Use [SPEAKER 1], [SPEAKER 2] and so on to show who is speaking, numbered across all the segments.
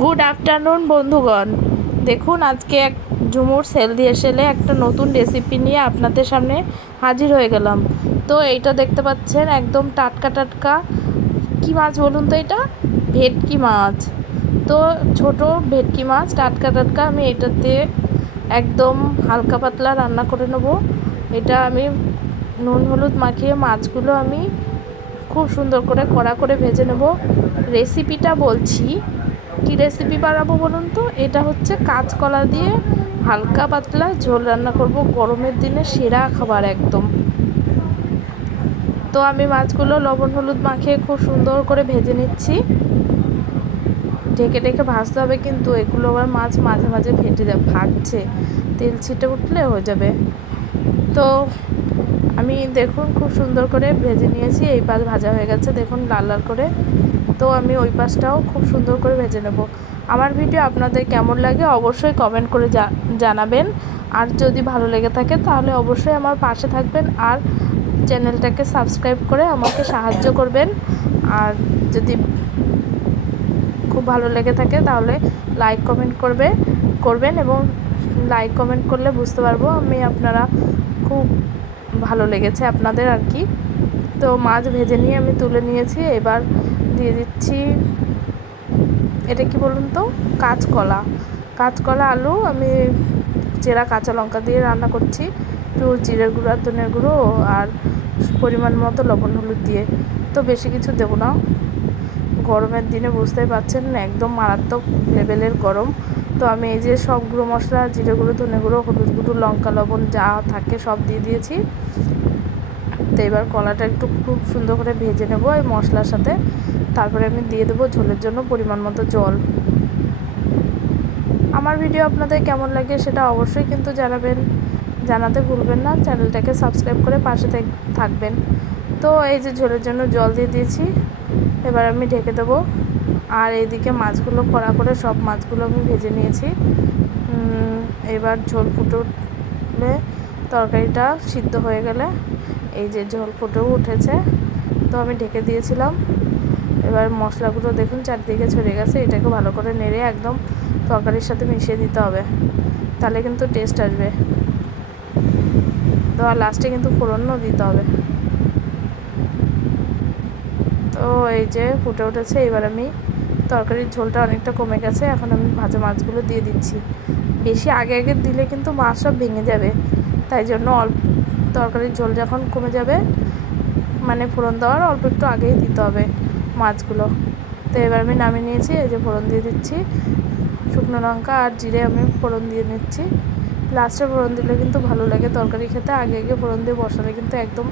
[SPEAKER 1] Good afternoon বন্ধুগণ। দেখুন, আজকে এক ঝুমুর সেল দিয়ে সেলে একটা নতুন রেসিপি নিয়ে আপনাদের সামনে হাজির হয়ে গেলাম। তো এইটা দেখতে পাচ্ছেন, একদম টাটকা টাটকা। কি মাছ বলুন তো এটা? ভেটকি মাছ। তো ছোট ভেটকি মাছ, টাটকা টাটকা। আমি এটাতে একদম হালকা পাতলা রান্না করে নেব। এটা আমি নুন হলুদ মাখিয়ে মাছগুলো আমি খুব সুন্দর করে কড়া করে ভেজে নেব। রেসিপিটা বলছি কি রেসিপি বানাবো বলুন তো? এটা হচ্ছে কাঁচকলা দিয়ে হালকা পাতলা ঝোল রান্না করব গরমের দিনে সেরা খাবার একদম। তো আমি মাছগুলো লবণ, হলুদ মাখিয়ে খুব সুন্দর করে ভেজে নিচ্ছি। ঢেকে ঢেকে ভাজতে হবে কিন্তু এগুলো আবার মাছ মাঝে মাঝে ফেটে যাবে ফাটছে। তেল ছিটে উঠলে হয়ে যাবে। তো আমি দেখুন খুব সুন্দর করে ভেজে নিয়েছি, এই পাশ ভাজা হয়ে গেছে। দেখুন লাল লাল করে তো আমি ওই পাশটাও খুব সুন্দর করে ভেজে নেব। আমার ভিডিও আপনাদের কেমন লাগে অবশ্যই কমেন্ট করে জানাবেন। আর যদি ভালো লেগে থাকে তাহলে অবশ্যই আমার পাশে থাকবেন আর চ্যানেলটাকে সাবস্ক্রাইব করে আমাকে সাহায্য করবেন। আর যদি খুব ভালো লেগে থাকে তাহলে লাইক কমেন্ট করবে, করবেন এবং লাইক কমেন্ট করলে বুঝতে পারব আমি আপনারা খুব ভালো লেগেছে আপনাদের আর কি। তো মাছ ভেজে নিয়ে আমি তুলে নিয়েছি। এবার দিয়ে দিচ্ছি, এটা কি বলুন তো? কাঁচকলা। কাঁচকলা, আলু, আমি চেরা কাঁচা লঙ্কা দিয়ে রান্না করছি। একটু জিরের গুঁড়ো আর ধনের গুঁড়ো আর পরিমাণ মতো লবণ হলুদ দিয়ে। তো বেশি কিছু দেবো না। গরমের দিনে বুঝতেই পারছেন, একদম মারাত্মক লেভেলের গরম। তো আমি এই যে সব গুঁড়ো মশলা, জিরে গুঁড়ো, ধনে গুঁড়ো, হলুদ গুঁড়ো, লঙ্কা, লবণ যা থাকে সব দিয়ে দিয়েছি। তো এবার কলাটা একটু খুব সুন্দর করে ভেজে নেব এই মশলার সাথে। তারপরে আমি দিয়ে দেবো ঝোলের জন্য পরিমাণ মতো জল। আমার ভিডিও আপনাদের কেমন লাগে সেটা অবশ্যই কিন্তু জানাবেন। জানাতে ভুলবেন না, চ্যানেলটাকে সাবস্ক্রাইব করে পাশে থাকবেন। তো এই যে ঝোলের জন্য জল দিয়ে দিয়েছি, এবার আমি ঢেকে দেবো। আর এইদিকে মাছগুলো কড়া করে সব মাছগুলো আমি ভেজে নিয়েছি। এবার ঝোল ফুটে উঠলে তরকারিটা সিদ্ধ হয়ে গেলে এই যে ঝোল ফুটেও উঠেছে। তো আমি ঢেকে দিয়েছিলাম। এবার মশলাগুলো দেখুন, চারদিকে ছড়ে গেছে। এটাকে ভালো করে নেড়ে একদম তরকারির সাথে মিশিয়ে দিতে হবে। তাহলে কিন্তু টেস্ট আসবে। তো আর লাস্টে কিন্তু ফোড়নও দিতে হবে। তো এই যে ফুটে উঠেছে। এবার আমি তরকারির ঝোলটা অনেকটা কমে গেছে। এখন আমি ভাজা মাছগুলো দিয়ে দিচ্ছি। বেশি আগে আগে দিলে কিন্তু মাছ সব ভেঙে যাবে। তাই জন্য অল্প তরকারির ঝোল যখন কমে যাবে মানে ফোড়ন দেওয়ার অল্প একটু আগেই দিতে হবে মাছগুলো। তো এবার আমি নামিয়ে নিয়েছি, এই যে ফোড়ন দিয়ে দিচ্ছি। শুকনো লঙ্কা আর জিরে আমি ফোড়ন দিয়ে নিচ্ছি। লাস্টে ফোড়ন দিলে কিন্তু ভালো লাগে, তরকারি খেতে আগে আগে ফোড়ন দিয়ে বসালে কিন্তু একদম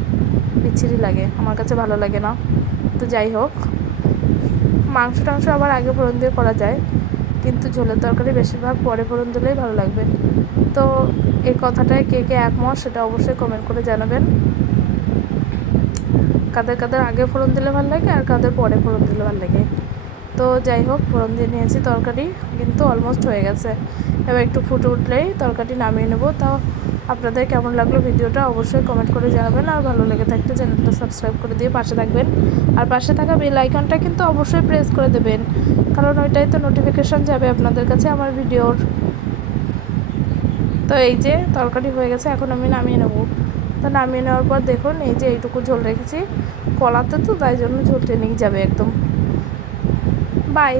[SPEAKER 1] বিচ্ছিরি লাগে, আমার কাছে ভালো লাগে না। তো যাই হোক মাংস টাংস আবার আগে ফোড়ন দিয়ে করা যায়। কিন্তু ঝোলের তরকারি বেশিরভাগ পরে ফোড়ন দিলেই ভালো লাগবে। তো এই কথাটায় কে কে একমত সেটা অবশ্যই কমেন্ট করে জানাবেন। কাদের কাদের আগে ফোড়ন দিলে ভালো লাগে আর কাদের পরে ফোড়ন দিলে ভালো লাগে। তো যাই হোক, ফোড়ন দিয়ে নিয়েছি তরকারি, কিন্তু অলমোস্ট হয়ে গেছে। এবার একটু ফুটে উঠলেই তরকারি নামিয়ে নেব। তাও আপনাদের কেমন লাগল ভিডিওটা অবশ্যই কমেন্ট করে জানাবেন। আর ভালো লেগে থাকলে চ্যানেলটা সাবস্ক্রাইব করে দিয়ে পাশে থাকবেন। আর পাশে থাকা বেল আইকনটা কিন্তু অবশ্যই প্রেস করে দেবেন। কারণ ওইটাই তো নোটিফিকেশান যাবে আপনাদের কাছে আমার ভিডিওর তো এই যে তরকারি হয়ে গেছে, এখন আমি নামিয়ে নেব। তো নামিয়ে নেওয়ার পর দেখুন, এই যে এইটুকু ঝোল রেখেছি। কলাতে তো তাই জন্য ঝোল টেনেই যাবে একদম। বাই